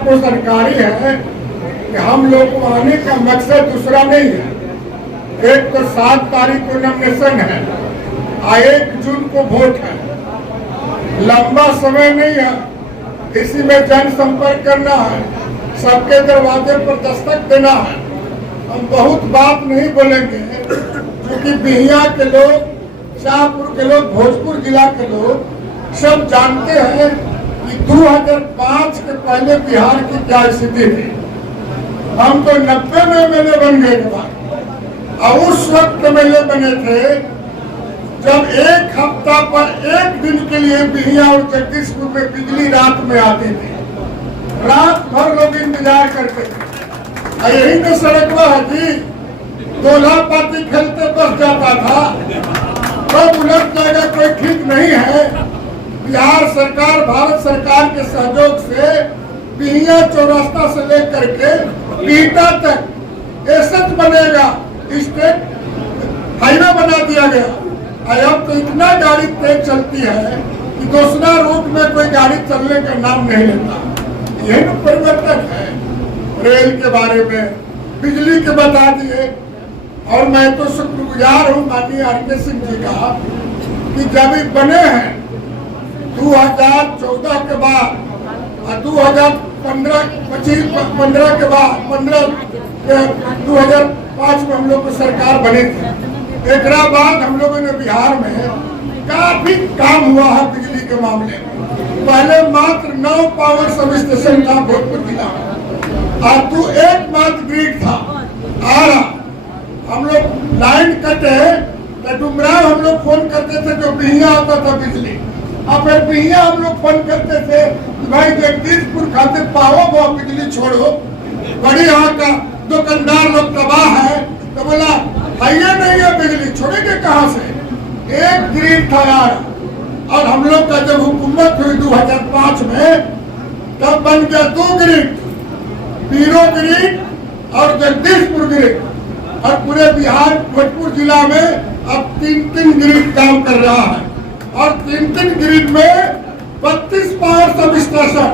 आपको सरकारी है कि हम लोग को आने का मकसद दूसरा नहीं है। एक तो 7 तारीख को नॉमिनेशन है और 1 जून को वोट है। लंबा समय नहीं है, इसी में जनसंपर्क करना है, सबके दरवाजे पर दस्तक देना है। हम बहुत बात नहीं बोलेंगे क्योंकि बिहिया के लोग, शाहपुर के लोग, भोजपुर जिला के लोग सब जानते हैं कि 2005 के पहले बिहार की क्या स्थिति थी। हम तो 90 में एमएलए बन गए थे और उस वक्त एमएलए बने थे जब एक हफ्ता पर 1 दिन के लिए बिहिया और जगदीशपुर में बिजली रात में आती थी। रात भर लोग इंतजार करते थे। यही तो सड़कवा है कि दोला पाती खेलते बस जाता था, कब उलट जाएगा कोई ठीक नहीं है। बिहार सरकार, भारत सरकार के सहयोग से बिहिया चौरास्ता से लेकर के बीटा तक एसएच बनेगा, स्टेट हाईवे बना दिया गया। अब तो इतना गाड़ी तेज चलती है कि दूसरा रूट में कोई गाड़ी चलने का नाम नहीं लेता। यही तो परिवर्तन है। रेल के बारे में, बिजली के बता दिए। और मैं तो शुक्रगुजार हूँ माननीय आर.के. सिंह जी का कि जब ये बने हैं 2014 के बाद और 2015 के बाद 2005 में हम लोग की सरकार बनी थी। एक बाद हम लोगों ने बिहार में काफी काम हुआ है बिजली के मामले में। पहले मात्र 9 पावर सब स्टेशन था भोजपुर जिला में, और तू एकमात्र ग्रिड था। और हम लोग लाइन कटे तो डुमराव हम लोग फोन करते थे जो बिहिया आता था बिजली, और फिर बिहिया हम लोग फोन करते थे कि भाई जगदीशपुर खाते पाओ वो बिजली छोड़ो, बड़ी यहाँ का दुकानदार लोग तबाह है। तो बोला भैया नहीं है बिजली, छोड़ेंगे कहाँ से। एक ग्रिड था यार। और हम लोग का जब हुकूमत हुई 2005 में तब बन गया 2 ग्रिड, पीरो ग्रिड और जगदीशपुर ग्रिड। और पूरे बिहार भोजपुर जिला में अब 3-3 ग्रिड काम कर रहा है। और 3-3 ग्रिड में 32 पावर सब स्टेशन,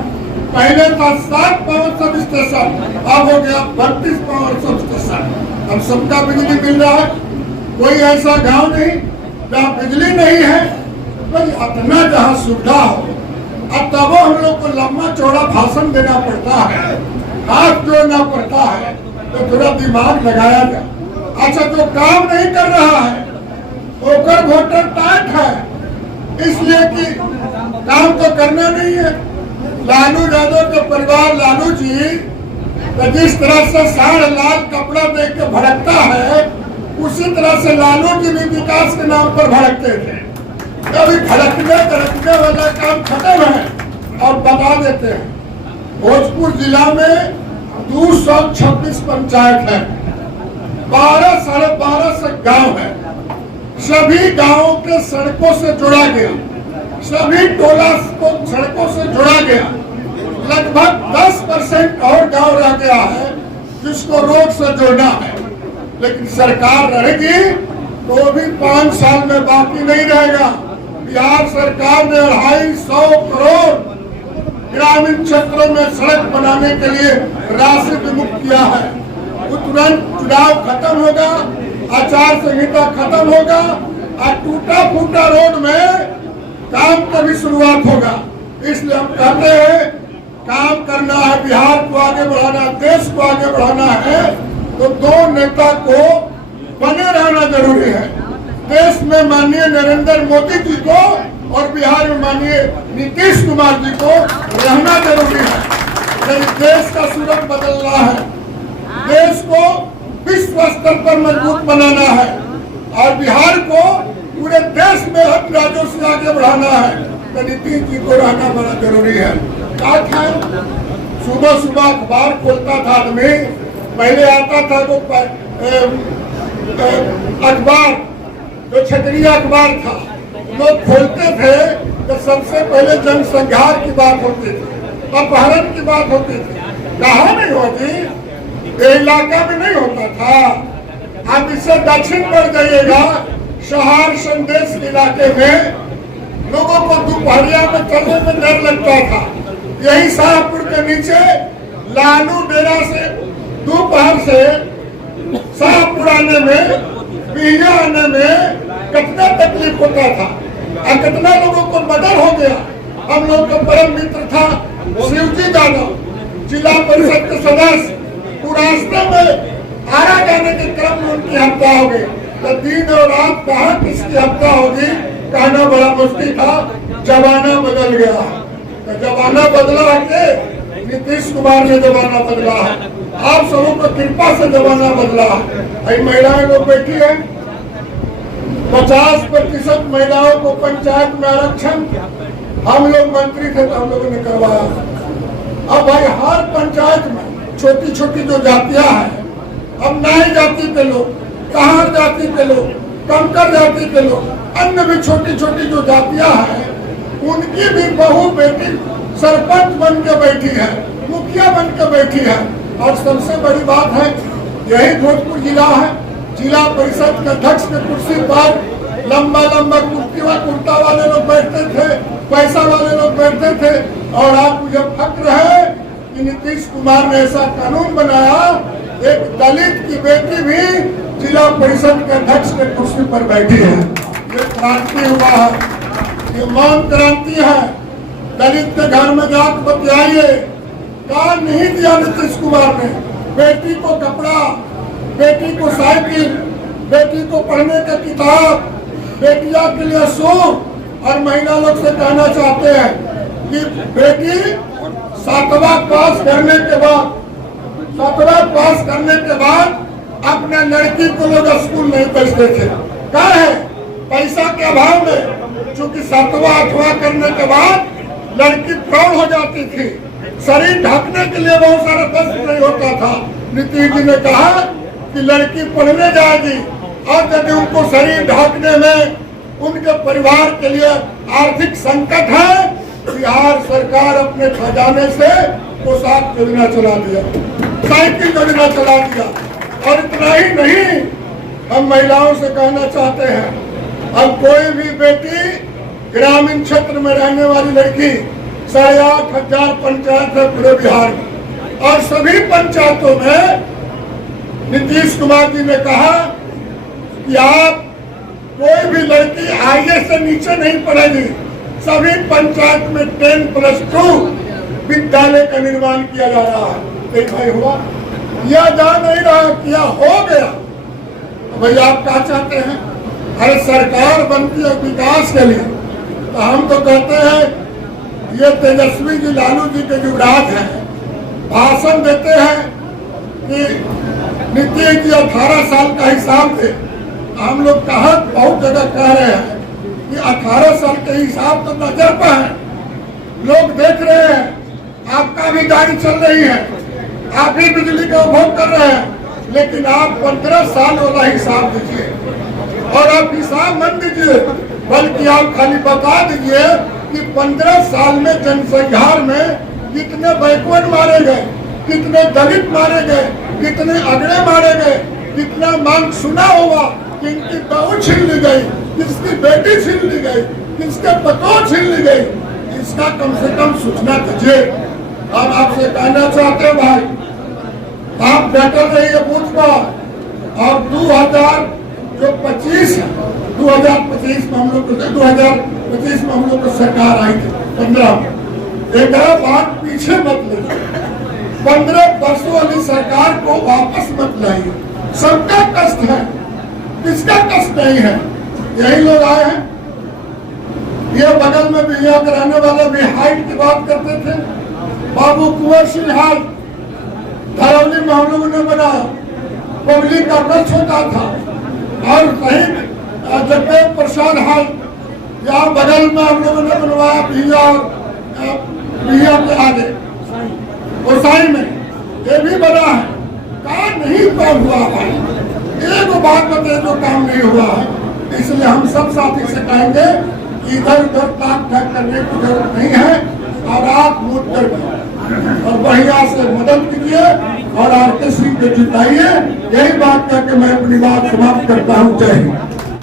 पहले था 7 पावर सब स्टेशन, अब हो गया 32 पावर सब स्टेशन। अब सबका बिजली मिल रहा है। कोई ऐसा गांव नहीं जहाँ बिजली नहीं है। भाई इतना जहाँ सुविधा हो, अब तब हम लोग को लंबा चौड़ा भाषण देना पड़ता है, हाथ जोड़ना पड़ता है, तो थोड़ा दिमाग लगाया जाए। अच्छा, जो काम नहीं कर रहा है ओकर वोटर टाइट है, इसलिए कि काम तो करना नहीं है। लालू यादव के परिवार, लालू जी जिस तरह से साढ़ लाल कपड़ा देख के भड़कता है, उसी तरह से लालू जी भी विकास के नाम पर भड़कते थे। कभी भड़कने वाला काम खत्म है। और बता देते हैं भोजपुर जिला में 226 पंचायत है, 12 साढ़े 1200 गांव है। सभी गांवों के सड़कों से जोड़ा गया, सभी टोला को सड़कों से जोड़ा गया। लगभग 10% और गांव रह गया है जिसको रोड से जोड़ना है। लेकिन सरकार रहेगी तो भी 5 साल में बाकी नहीं रहेगा। बिहार सरकार ने 250 करोड़ ग्रामीण क्षेत्रों में सड़क बनाने के लिए राशि विमुक्त किया है। वो तुरंत चुनाव खत्म होगा, आचार संहिता खत्म होगा और टूटा फूटा रोड में काम का भी शुरुआत होगा। इसलिए हम कहते हैं काम करना है, बिहार को आगे बढ़ाना, देश को आगे बढ़ाना है, तो 2 नेता को बने रहना जरूरी है। देश में माननीय नरेंद्र मोदी जी को और बिहार में माननीय नीतीश कुमार जी को रहना जरूरी है। लेकिन देश का सूरत बदलना है, देश को विश्व स्तर पर मजबूत बनाना है और बिहार को पूरे देश में हम राज्यों से आगे बढ़ाना है। तो नीतीश जी को रहना बड़ा जरूरी है। क्या था, सुबह सुबह अखबार खोलता था आदमी, पहले आता था वो अखबार जो क्षेत्रीय अखबार था, लोग खोलते थे तो सबसे पहले जनसंहार की बात होती थी, अपहरण की बात होती थी। कहाँ नहीं होती, ये इलाका में नहीं होता था। आप इससे दक्षिण बढ़ जाइएगा, शहर संदेश इलाके में लोगों को दोपहरिया में चलने में डर लगता था। यही शाहपुर के नीचे लालू डेरा से दोपहर से शाहपुर आने में, बिहिया आने में कितना तकलीफ होता था और कितना लोगों को मर्डर हो गया। हम लोग का परम मित्र था शिवजी यादव, जिला परिषद के सदस्य, रास्ते में आरा जाने के क्रम में उनकी हत्या हो गई। तो दिन और रात कहाँ किसकी हत्या होगी कहना बड़ा मुश्किल था। जमाना बदल गया, तो जमाना बदला है, नीतीश कुमार ने जमाना बदला है, आप सबों को कृपा से जमाना बदला है। महिलाएं लोग बैठी है, 50% महिलाओं को पंचायत में आरक्षण, हम लोग मंत्री थे तो हम लोगों ने करवाया। अब भाई हर पंचायत में छोटी छोटी जो जातियां हैं, अब नई जाति के लोग, कहार जाति के लोग, कंकर जाति के लोग, अन्य भी छोटी छोटी जो जातियां हैं, उनकी भी बहू बेटी सरपंच बन के बैठी है, मुखिया बन के बैठी है। और सबसे बड़ी बात है, यही भोजपुर जिला है, जिला परिषद के अध्यक्ष के कुर्सी पर लंबा लंबा कुर्ता वाले लोग बैठते थे, पैसा वाले लोग बैठते थे। और आप मुझे फक्र है कि नीतीश कुमार ने ऐसा कानून बनाया, एक दलित की बेटी भी जिला परिषद के अध्यक्ष के कुर्सी पर बैठी है। ये क्रांति हुआ है, ये मौन क्रांति है। दलित के घर में जाकर बतियाइए, कहा नहीं दिया नीतीश कुमार ने। बेटी को कपड़ा, बेटी को साइकिल, बेटी को पढ़ने का किताब, बेटिया के लिए सूट। और महिला लोग से कहना चाहते हैं कि बेटी 7वां पास करने के बाद अपने लड़की को लोग स्कूल नहीं भेजते थे। क्या है? पैसा के अभाव में, चूंकि 7वां 8वां करने के बाद लड़की प्रौढ़ हो जाती थी, शरीर ढकने के लिए बहुत सारा वस्त्र नहीं होता था। नीतीश जी ने कहा कि लड़की पढ़ने जाएगी और यदि उनको शरीर ढकने में उनके परिवार के लिए आर्थिक संकट है, बिहार सरकार अपने खजाने से पोशाक योजना चला दिया, साइकिल योजना चला दिया। और इतना ही नहीं, हम महिलाओं से कहना चाहते हैं, अब कोई भी बेटी ग्रामीण क्षेत्र में रहने वाली लड़की 8,500 पंचायत है पूरे बिहार में, और सभी पंचायतों में नीतीश कुमार जी ने कहा कि आप कोई भी लड़की आईए से नीचे नहीं पढ़ेगी। सभी पंचायत में 10+2 विद्यालय का निर्माण किया जा रहा है। भाई हुआ या जा नहीं रहा, किया हो गया। भाई आप क्या चाहते हैं? अरे सरकार बनती है विकास के लिए, तो हम तो कहते हैं ये तेजस्वी जी लालू जी के युवराज हैं, भाषण देते हैं कि नीतीश जी 18 साल का हिसाब थे। हम लोग कहा बहुत जगह कह रहे हैं कि 18 साल के हिसाब तो नजर पर है, लोग देख रहे हैं, आपका भी गाड़ी चल रही है, आप भी बिजली का उपभोग कर रहे हैं, लेकिन आप 15 साल वाला हिसाब दीजिए। और आप हिसाब मत दीजिए, बल्कि आप खाली बता दीजिए कि 15 साल में जनसंहार में कितने बैकवर्ड मारे गए, कितने दलित मारे गए, कितने अगड़े मारे गए, कितना मांग सुना होगा, किनकी बहू छीन ली गई, किसकी बेटी छीन ली गई, किसके पतोह छीन ली गई, इसका कम से कम सूचना दीजिए। हम आपसे कहना चाहते हैं भाई, आप डटल रहिए बूथ पर। और 2025 है, 2025 में हम लोग 2025 में हम लोग को सरकार आई थी 15 में। एक बात पीछे मत लीजिए, 15 वर्षों वाली सरकार को वापस मत लाइए। सबका कष्ट है, किसका कष्ट नहीं है? यही लोग आए हैं। ये बगल में बिहिया के रहने वाले भी हाइट की बात करते थे। बाबू कुंवर सिंह हाल धरौली में हम लोगों ने बनाया, पब्लिक का प्रश्न होता था। और शहीद जगदेव प्रसाद हाल यहाँ बगल में हम लोगों ने बनवाया, बिहिया के आगे गोसाई में, ये भी बना है। काम नहीं काम हुआ भाई, एक बात बताए जो काम नहीं हुआ है। इसलिए हम सब साथी से कहेंगे इधर उधर ताक झाक करने की जरूरत नहीं है, और आप वोट कर और बढ़िया से मदद कीजिए और आरके सिंह को जिताइए। यही बात करके मैं अपनी बात समाप्त करता हूँ। जय हिंद।